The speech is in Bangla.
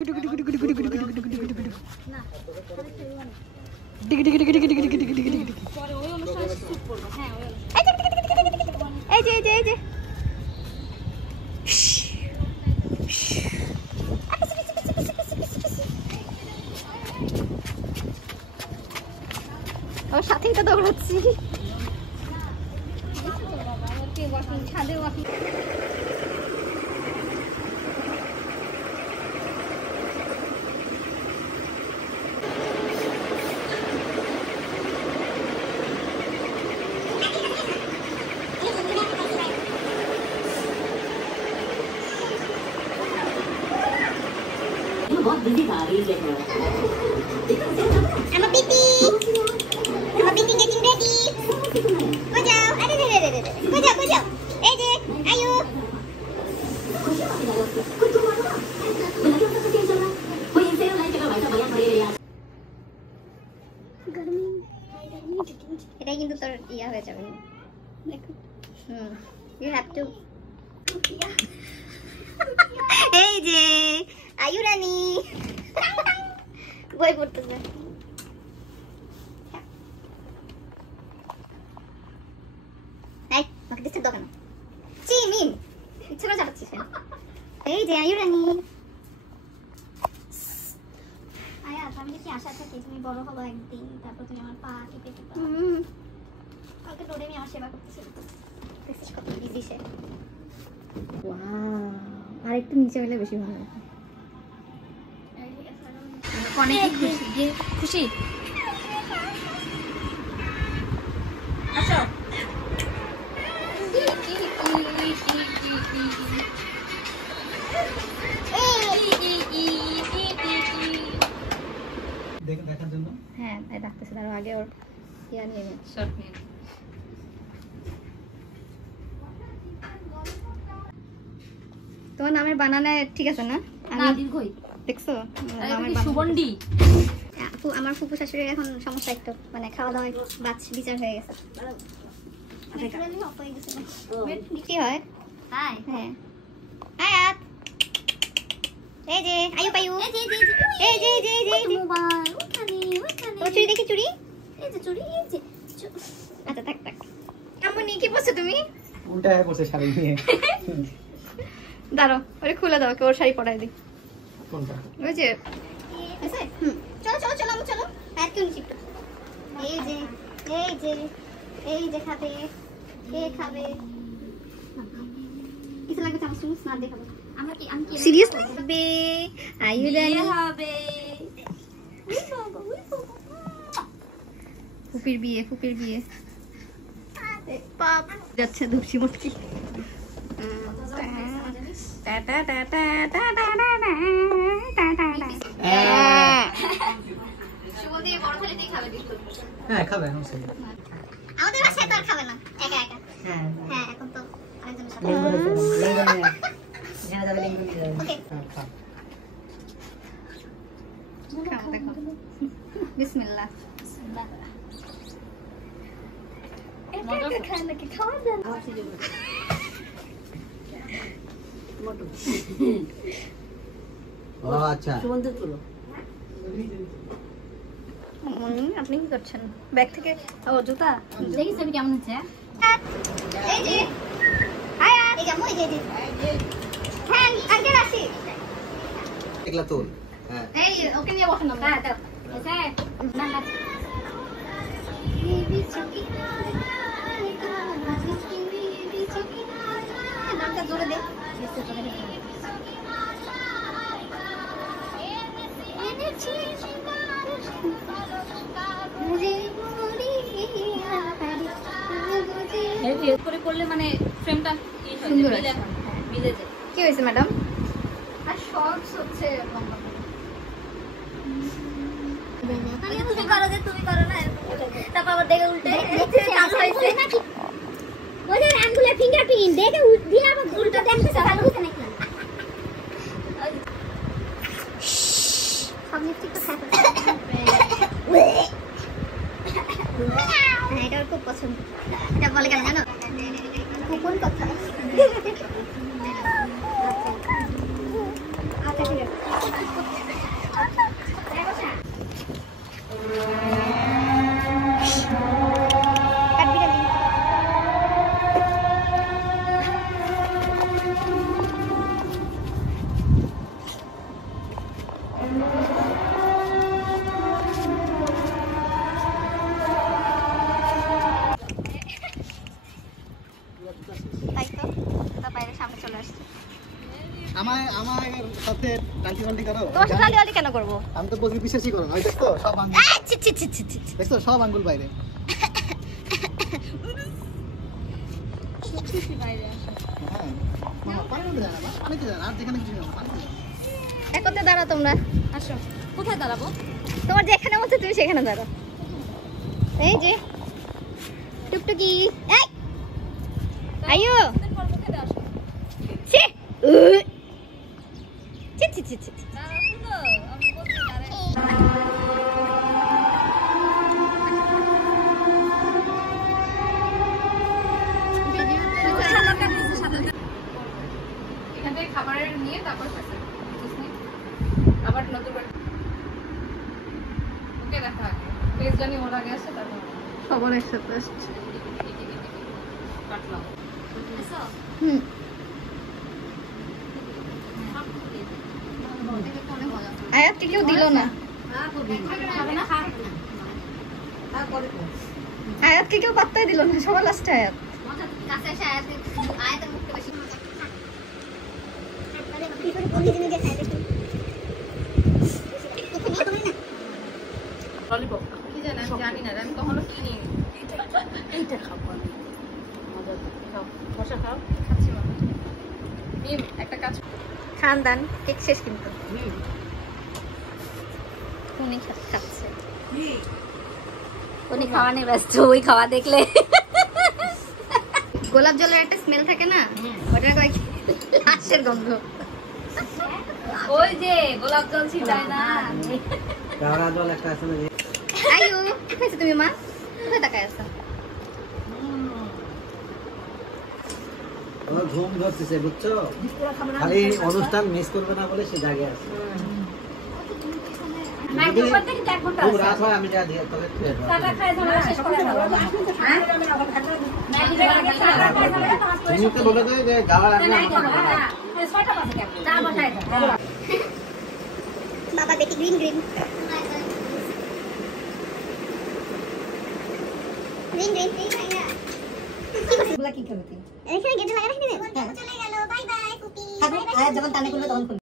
ওর সাথেই তো দৌড়াচ্ছি। ছাদে ওয়াকিং बहुत बिजी था रही है I'm a baby. I'm a baby getting ready. Go जाओ, अरे go जाओ. ए जे, आयु. गर्मी এটা কিন্তু তোর ইয়া হয়ে যাবে না দেখো you have to এই যে আয়ু রানী বই পড়তে যা এই আমাকে দিতে দাও কেন চিমিন ইচ্ছা করে যাচ্ছিস কেন এই যে আয়ু রানী আয়া আমি কি আশা থাকি তুমি বড় হলো একদিন তারপর তুমি আমার পা টিপে টিপে কালকে ডোরে আমি আমার সেবা করতেছি দেখছিস কত বিজি সে ওয়াও আর একটু নিচে হলে বেশি ভালো হবে অনেক খুশি আসো দেখার জন্য হ্যাঁ ডাকতেছে তার আগে ওর ইয়া নিয়ে নে শর্ট নিয়ে তোমার নামের বানানে ঠিক আছে না আমি দীর্ঘই দেখছো নামের সুবন্ডি আপু আমার ফুপু শাশুড়ির এখন সমস্যা একটু মানে খাওয়া দাওয়ায় বিচার হয়ে গেছে কি হয় হাই হ্যাঁ আয়াত এই যে আয়ু পায়ু এই যে মোবাইল ওখানে চুরি দেখি চুরি এই যে চুরি এই যে আচ্ছা থাক আম্মু নিয়ে কি বসছো তুমি উল্টা হয়ে বসে শাড়ি নিয়ে দাঁড়াও ওরে খুলে দাও ওর শাড়ি পরাই দিই কোনটা ওই যে আছে চলো আম্মু চলো আর কেউ নিচে এই যে খাবে কে খাবে কিছু লাগবে চামচ চামচ না দেখাবো আমরা কি আমি কি সিরিয়াস হবে আয়ু রানী হবে ফুপির বিয়ে পাপ যাচ্ছে ধুপসি মুটকি হ্যাঁ খাবে আমাদের বাসায় তো আর খাবে না একা হ্যাঁ এখন তো আরেকজনের সাথে বিসমিল্লাহ আচ্ছা আপনি কি করছেন ব্যাগ থেকে ও জুতা দেখিস আমি কেমন হচ্ছে এই যে আয়া এই যে মই এই যে হ্যাঁ আঙ্কেল আসি একলা তোল হ্যাঁ এই ওকে নিয়ে বসো না হ্যাঁ দাও এসে না নামটা জোরে দে করে করলে মানে ফ্রেমটা সুন্দর মিলে যায় কি হয়েছে ম্যাডাম আর শর্টস হচ্ছে তুমি করো না তারপর আবার দেখে উল্টে ওদের আঙ্গুলের ফিঙ্গারপ্রিন্ট দেখে দিয়ে আবার উল্টো দেখতেছে ভালো হচ্ছে নাকি সব লিপস্টিক তো খায় এটা ওর খুব পছন্দ এটা বলে কেন জানো কোন কথা আচ্ছা ঠিক আছে তাই তো তা বাইরে সামনে চলে আসছে। আমার সাথে টান্টি করো। তোমার সাথে আলি কেন করবো? আমি তো বলছি বিশ্বাসই করো না। ওই দেখছো সব আঙ্গুল, ছি ছি ছি ছি ছি। দেখছো সব আঙ্গুল বাইরে। বাইরে আসো। হ্যাঁ পানি যায় না, পানিতে যায় না, আর যেখানে কিছু না পানিতে যায়। একতে দাঁড়াও তোমরা। আসো। কোথায় দাঁড়াবো? তোমার যেখানে মতো তুমি সেখানে দাঁড়াও। এই যে টুকটুকি, এই আয়ো কিছুদিন পর মুখে দিয়ে আসো। ছি ছি ছি ছি ছি ছি। দাঁড়াও তো, আমি বলছি দাঁড়াও। এখান থেকে খাবারের নিয়ে তারপর খেতে আবার নতুন করে ওকে দেখা পেজ জানি ওর আগে আসে তারপর সবার একসাথে আসছে। কাটলাম হুম আয়াতকে কেউ দিল না। আয়াতকে কেউ পাত্তাই দিল না, সবার লাস্টে আয়াত। ললিপপ কি জানি আমি জানি না, আমি কখনো কিনি এইটা খাবো আমি মজা খাও বসা খাও খাচ্ছি মা মিম একটা কাজ খানদান কেক শেষ কিন্তু উনি খাচ্ছে, উনি খাওয়া নিয়ে ব্যস্ত। ওই খাওয়া দেখলে গোলাপ জলের একটা স্মেল থাকে না, ওটা কয়েক হাঁসের গন্ধ। ওই যে গোলাপ জল ছিটায় না কাওড়া জল একটা আছে না, আয়ু কি খাইছো তুমি মা? কোথায় তাকায় আছো? ও ঘুম ধরতেছে বুঝছো, খালি অনুষ্ঠান মিস করবে না বলে সে জাগে আছে। খুব রাত হয় আমি যা দিয়ে তবে তুমি বলে দেয় যে গাওয়া লাগবে বাবা বেটি গ্রিন গ্রিন গ্রিন গ্রিন কি করছিস? কি করছিস? এখানে গেটে লাগা রাখবি না? চলে গেল, বাই বাই কুপি। যখন টানে করবে তখন